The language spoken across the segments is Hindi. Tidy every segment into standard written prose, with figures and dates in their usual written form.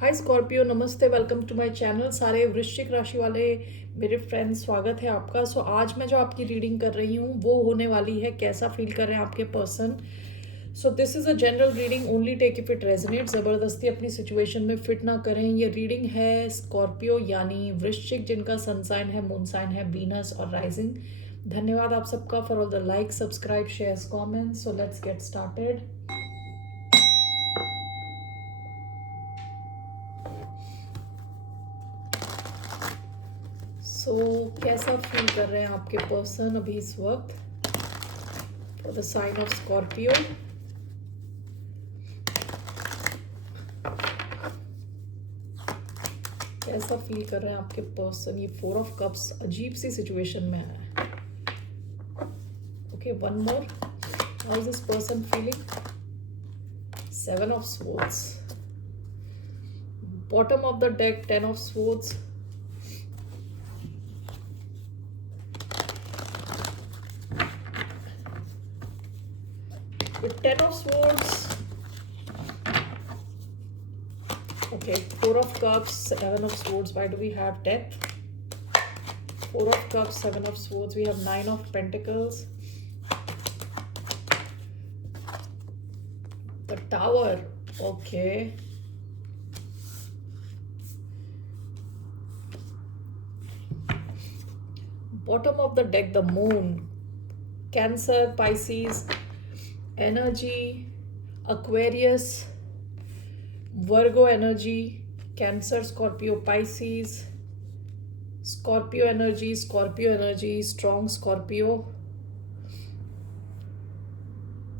हाय स्कॉर्पियो, नमस्ते, वेलकम टू माय चैनल। सारे वृश्चिक राशि वाले मेरे फ्रेंड्स, स्वागत है आपका। आज मैं जो आपकी रीडिंग कर रही हूँ वो होने वाली है कैसा फील कर रहे हैं आपके person. This is a general reading, only take if it resonate. ज़बरदस्ती अपनी सिचुएशन में फिट ना करें। ये रीडिंग है स्कॉर्पियो यानी वृश्चिक, जिनका सन साइन है, मून साइन है वीनस और राइजिंग। धन्यवाद आप सबका for all the like, subscribe, shares, comments. So let's get started. कैसा फील कर रहे हैं आपके पर्सन अभी इस वक्त for the sign of Scorpio. कैसा फील कर रहे हैं आपके पर्सन। ये 4 ऑफ कप्स अजीब सी सिचुएशन में है। Okay, one more. How is this person feeling? 7 of swords, bottom of the deck 10 of swords, with 10 of swords. Okay, 4 of cups, 7 of swords. Why do we have death? 4 of cups, 7 of swords. We have 9 of pentacles. The tower. Okay. Bottom of the deck, the moon. Cancer, Pisces, energy, Aquarius, Virgo energy, Cancer, Scorpio, Pisces, Scorpio energy, strong Scorpio,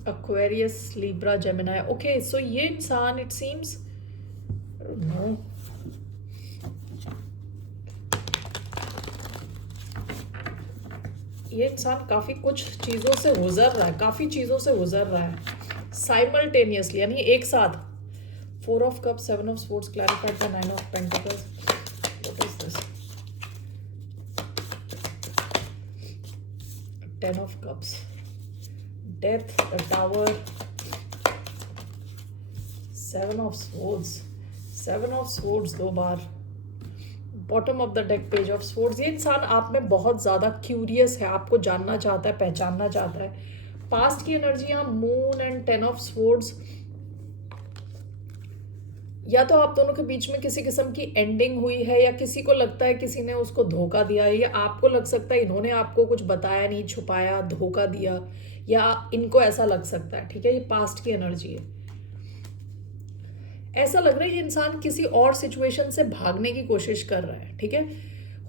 Aquarius, Libra, Gemini. Okay, so ये इंसान, it seems, I don't know, ये इंसान काफ़ी कुछ चीज़ों से गुजर रहा है, काफ़ी चीज़ों से गुजर रहा है साइमल्टेनियसली, यानी एक साथ। 4 of cup, 7 of sports, clarified by 9 of pentacles. What is this? 10 of cups, death, the tower, 7 of swords, 7 of swords 2 बार, bottom of the deck page of swords. ये इंसान आप में बहुत ज़्यादा क्यूरियस है, आपको जानना चाहता है, पहचानना चाहता है। पास्ट की एनर्जी यहाँ मून एंड 10 ऑफ स्वॉर्ड्स, या तो आप दोनों के बीच में किसी किस्म की एंडिंग हुई है, या किसी को लगता है किसी ने उसको धोखा दिया है, या आपको लग सकता है इन्होंने आपको कुछ बताया नहीं, छुपाया, धोखा दिया, या इनको ऐसा लग सकता है। ठीक है, ये पास्ट की एनर्जी है। ऐसा लग रहा है ये इंसान किसी और सिचुएशन से भागने की कोशिश कर रहा है। ठीक है,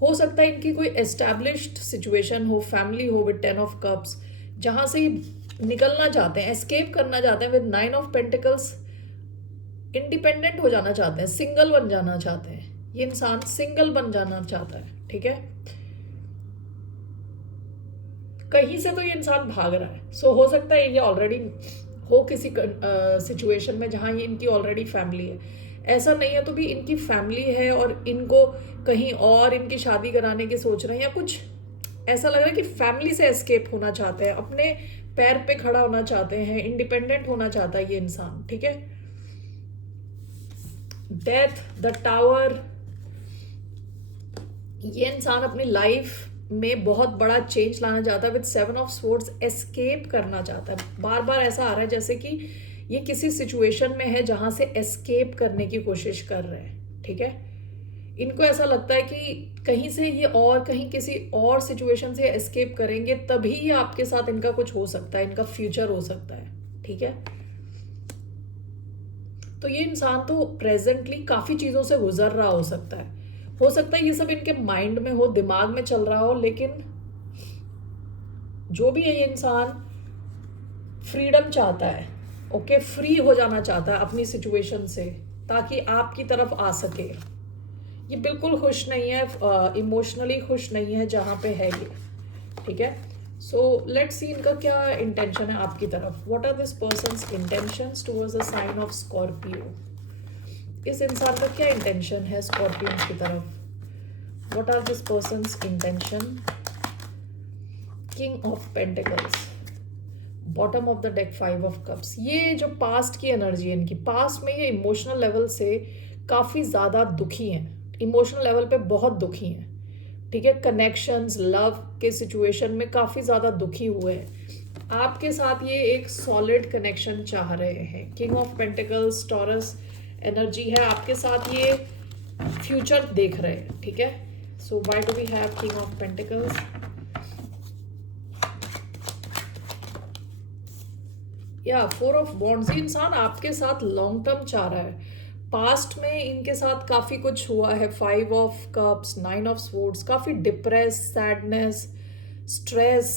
हो सकता है इनकी कोई एस्टैब्लिश्ड सिचुएशन हो, फैमिली हो विद 10 ऑफ कप्स, जहां से निकलना चाहते हैं, एस्केप करना चाहते हैं। विद 9 ऑफ पेंटिकल्स इंडिपेंडेंट हो जाना चाहते हैं, सिंगल बन जाना चाहते हैं। ये इंसान सिंगल बन जाना चाहता है। ठीक है, कहीं से तो ये इंसान भाग रहा है। हो सकता है ये ऑलरेडी हो किसी सिचुएशन में जहाँ ये इनकी ऑलरेडी फैमिली है। ऐसा नहीं है तो भी इनकी फैमिली है और इनको कहीं और इनकी शादी कराने की सोच रहे हैं, या कुछ ऐसा लग रहा है कि फैमिली से एस्केप होना चाहते हैं, अपने पैर पे खड़ा होना चाहते हैं, इंडिपेंडेंट होना चाहता है ये इंसान। ठीक है, डेथ, द टावर। ये इंसान अपनी लाइफ में बहुत बड़ा चेंज लाना चाहता है। विद 7 ऑफ स्वॉर्ड्स, एस्केप करना चाहता है। बार बार ऐसा आ रहा है जैसे कि ये किसी सिचुएशन में है जहां से एस्केप करने की कोशिश कर रहे हैं। ठीक है, इनको ऐसा लगता है कि कहीं से ये और कहीं किसी और सिचुएशन से एस्केप करेंगे तभी ये आपके साथ इनका कुछ हो सकता है, इनका फ्यूचर हो सकता है। ठीक है, तो ये इंसान तो प्रेजेंटली काफी चीजों से गुजर रहा हो सकता है। हो सकता है ये सब इनके माइंड में हो, दिमाग में चल रहा हो, लेकिन जो भी है ये इंसान फ्रीडम चाहता है। ओके, फ्री हो जाना चाहता है अपनी सिचुएशन से, ताकि आपकी तरफ आ सके। ये बिल्कुल खुश नहीं है, इमोशनली खुश नहीं है जहां पे है ये। ठीक है, सो लेट्स सी इनका क्या इंटेंशन है आपकी तरफ। What are this person's intentions towards the sign of Scorpio. इस इंसान का क्या इंटेंशन है स्कॉर्पियंस की तरफ? What are this person's intention? King of pentacles, bottom of the deck 5 of cups. ये जो पास्ट की एनर्जी है इनकी, पास्ट में ये इमोशनल लेवल से काफ़ी ज़्यादा दुखी हैं, इमोशनल लेवल पे बहुत दुखी हैं, ठीक है। कनेक्शंस, लव के सिचुएशन में काफ़ी ज़्यादा दुखी हुए हैं। आपके साथ ये एक सॉलिड कनेक्शन चाह रहे हैं। King of pentacles taurus energy है, आपके साथ ये फ्यूचर देख रहे हैं, ठीक है। So why do we have king of pentacles? या 4 ऑफ वॉन्ड्स, ये इंसान आपके साथ लॉन्ग टर्म चाह रहा है। पास्ट में इनके साथ काफ़ी कुछ हुआ है। 5 ऑफ कप्स, 9 ऑफ स्वॉर्ड्स, काफ़ी डिप्रेस, सैडनेस, स्ट्रेस।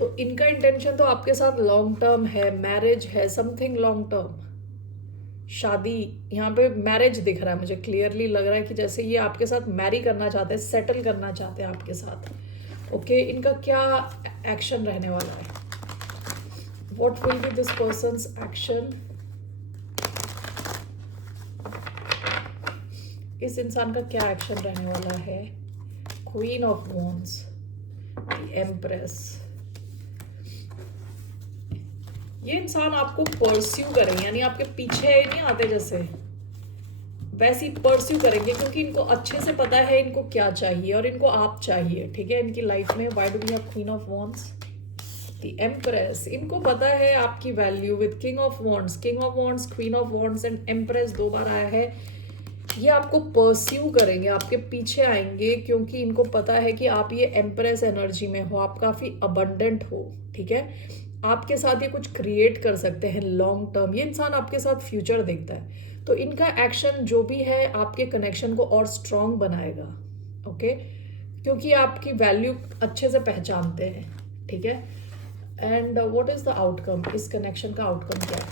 तो इनका इंटेंशन तो आपके साथ लॉन्ग टर्म है, मैरिज है, समथिंग लॉन्ग टर्म, शादी। यहाँ पे मैरिज दिख रहा है मुझे, क्लियरली लग रहा है कि जैसे ये आपके साथ मैरी करना चाहते हैं, सेटल करना चाहते हैं आपके साथ। ओके, इनका क्या एक्शन रहने वाला है? What will be this person's action? इस इंसान का क्या एक्शन रहने वाला है? Queen of wands, the empress. ये इंसान आपको परस्यू करेंगे, यानी आपके पीछे नहीं आते जैसे, वैसे ही परस्यू करेंगे, क्योंकि इनको अच्छे से पता है इनको क्या चाहिए और इनको आप चाहिए, ठीक है, इनकी लाइफ में। Why do we have queen of wands, the empress? इनको पता है आपकी value with king of wands, queen of wands and empress 2 बार आया है। ये आपको परस्यू करेंगे, आपके पीछे आएंगे, क्योंकि इनको पता है कि आप ये एम्प्रेस एनर्जी में हो, आप काफ़ी अबंडेंट हो, ठीक है। आपके साथ ये कुछ क्रिएट कर सकते हैं लॉन्ग टर्म। ये इंसान आपके साथ फ्यूचर देखता है, तो इनका एक्शन जो भी है आपके कनेक्शन को और स्ट्रॉन्ग बनाएगा, ओके, क्योंकि आपकी वैल्यू अच्छे से पहचानते हैं, ठीक है। And what is the outcome? इस कनेक्शन का आउटकम क्या है?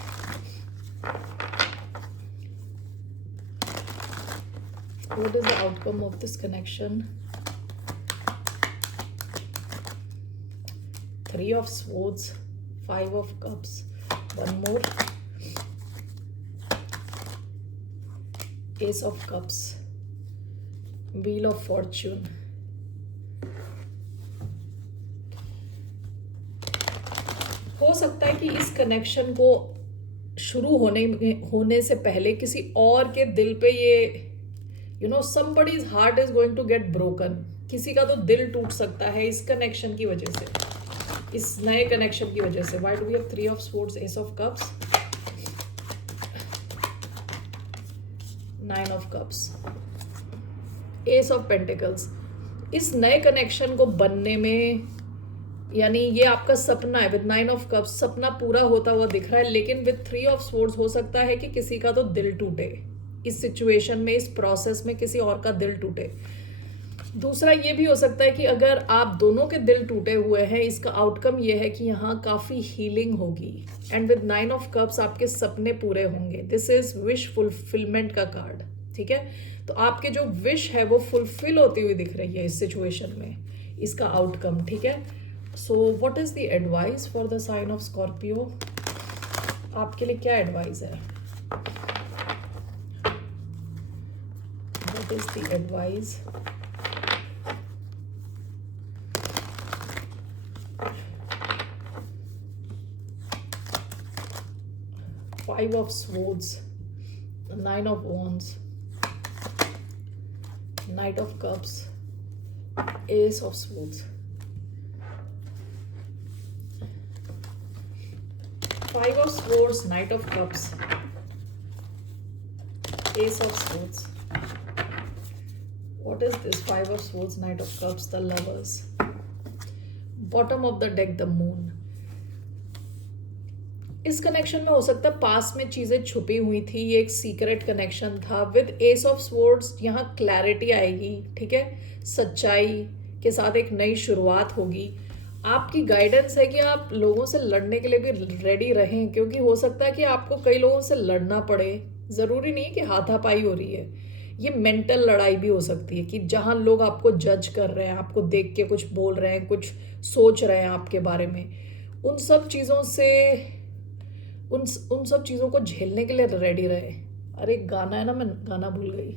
What is the outcome of this connection? 3 of swords, 5 of cups, one more, ace of cups, wheel of fortune. हो सकता है कि इस कनेक्शन को शुरू होने से पहले किसी और के दिल पे ये somebody's heart is going to get broken. किसी का तो दिल टूट सकता है इस कनेक्शन की वजह से, इस नए कनेक्शन की वजह से। Why do we have 3 of swords, ace of cups, 9 of cups, ace of pentacles? इस नए कनेक्शन को बनने में, यानी ये आपका सपना है, विद 9 ऑफ कप्स सपना पूरा होता हुआ दिख रहा है, लेकिन विद 3 ऑफ स्वॉर्ड्स हो सकता है कि किसी का तो दिल टूटे इस सिचुएशन में, इस प्रोसेस में किसी और का दिल टूटे। दूसरा ये भी हो सकता है कि अगर आप दोनों के दिल टूटे हुए हैं, इसका आउटकम ये है कि यहाँ काफ़ी हीलिंग होगी। एंड विद 9 ऑफ कप्स आपके सपने पूरे होंगे। दिस इज विश फुलफिलमेंट का कार्ड, ठीक है। तो आपके जो विश है वो फुलफिल होती हुई दिख रही है इस सिचुएशन में, इसका आउटकम, ठीक है। So what is the advice for the sign of Scorpio? आपके लिए क्या एडवाइस है? What is the advice? Five of swords, 9 of wands, Knight of cups, ace of swords, 5 of swords, Knight of cups, ace of swords. What is this? 5 of swords, Knight of cups, the lovers. Bottom of the deck, the moon. इस कनेक्शन में हो सकता है पास में चीजें छुपी हुई थी, ये एक सीक्रेट कनेक्शन था। विद एस ऑफ स्वॉर्ड्स यहाँ क्लैरिटी आएगी, ठीक है, सच्चाई के साथ एक नई शुरुआत होगी। आपकी गाइडेंस है कि आप लोगों से लड़ने के लिए भी रेडी रहें, क्योंकि हो सकता है कि आपको कई लोगों से लड़ना पड़े। ज़रूरी नहीं है कि हाथापाई हो रही है, ये मेंटल लड़ाई भी हो सकती है कि जहाँ लोग आपको जज कर रहे हैं, आपको देख के कुछ बोल रहे हैं, कुछ सोच रहे हैं आपके बारे में। उन सब चीज़ों से, उन सब चीज़ों को झेलने के लिए रेडी रहे। अरे एक गाना है ना, मैं गाना भूल गई।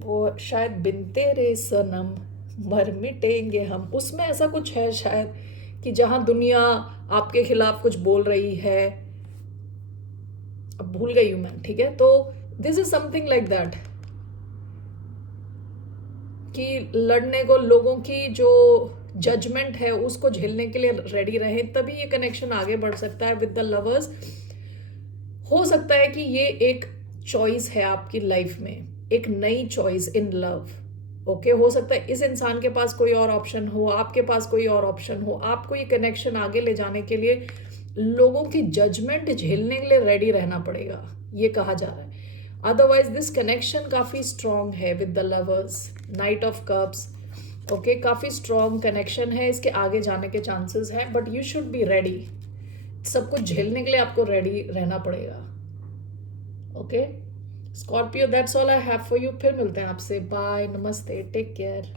वो शायद बिन तेरे सनम मर मिटेंगे हम, उसमें ऐसा कुछ है शायद कि जहां दुनिया आपके खिलाफ कुछ बोल रही है, अब भूल गई हूं मैं, ठीक है, तो this is something like that कि लड़ने को, लोगों की जो जजमेंट है उसको झेलने के लिए रेडी रहे, तभी ये कनेक्शन आगे बढ़ सकता है विद द लवर्स। हो सकता है कि ये एक चॉइस है आपकी लाइफ में, एक नई चॉइस इन लव। ओके, हो सकता है इस इंसान के पास कोई और ऑप्शन हो, आपके पास कोई और ऑप्शन हो। आपको ये कनेक्शन आगे ले जाने के लिए लोगों की जजमेंट झेलने के लिए रेडी रहना पड़ेगा, ये कहा जा रहा है। अदरवाइज दिस कनेक्शन काफी स्ट्रांग है with the lovers, night of cups. Okay, काफी स्ट्रांग कनेक्शन है, इसके आगे जाने के चांसेस हैं, but you should be ready. सब कुछ झेलने के लिए आपको रेडी रहना पड़ेगा। Okay Scorpio, that's all I have for you. फिर मिलते हैं आपसे, बाय, नमस्ते, टेक केयर।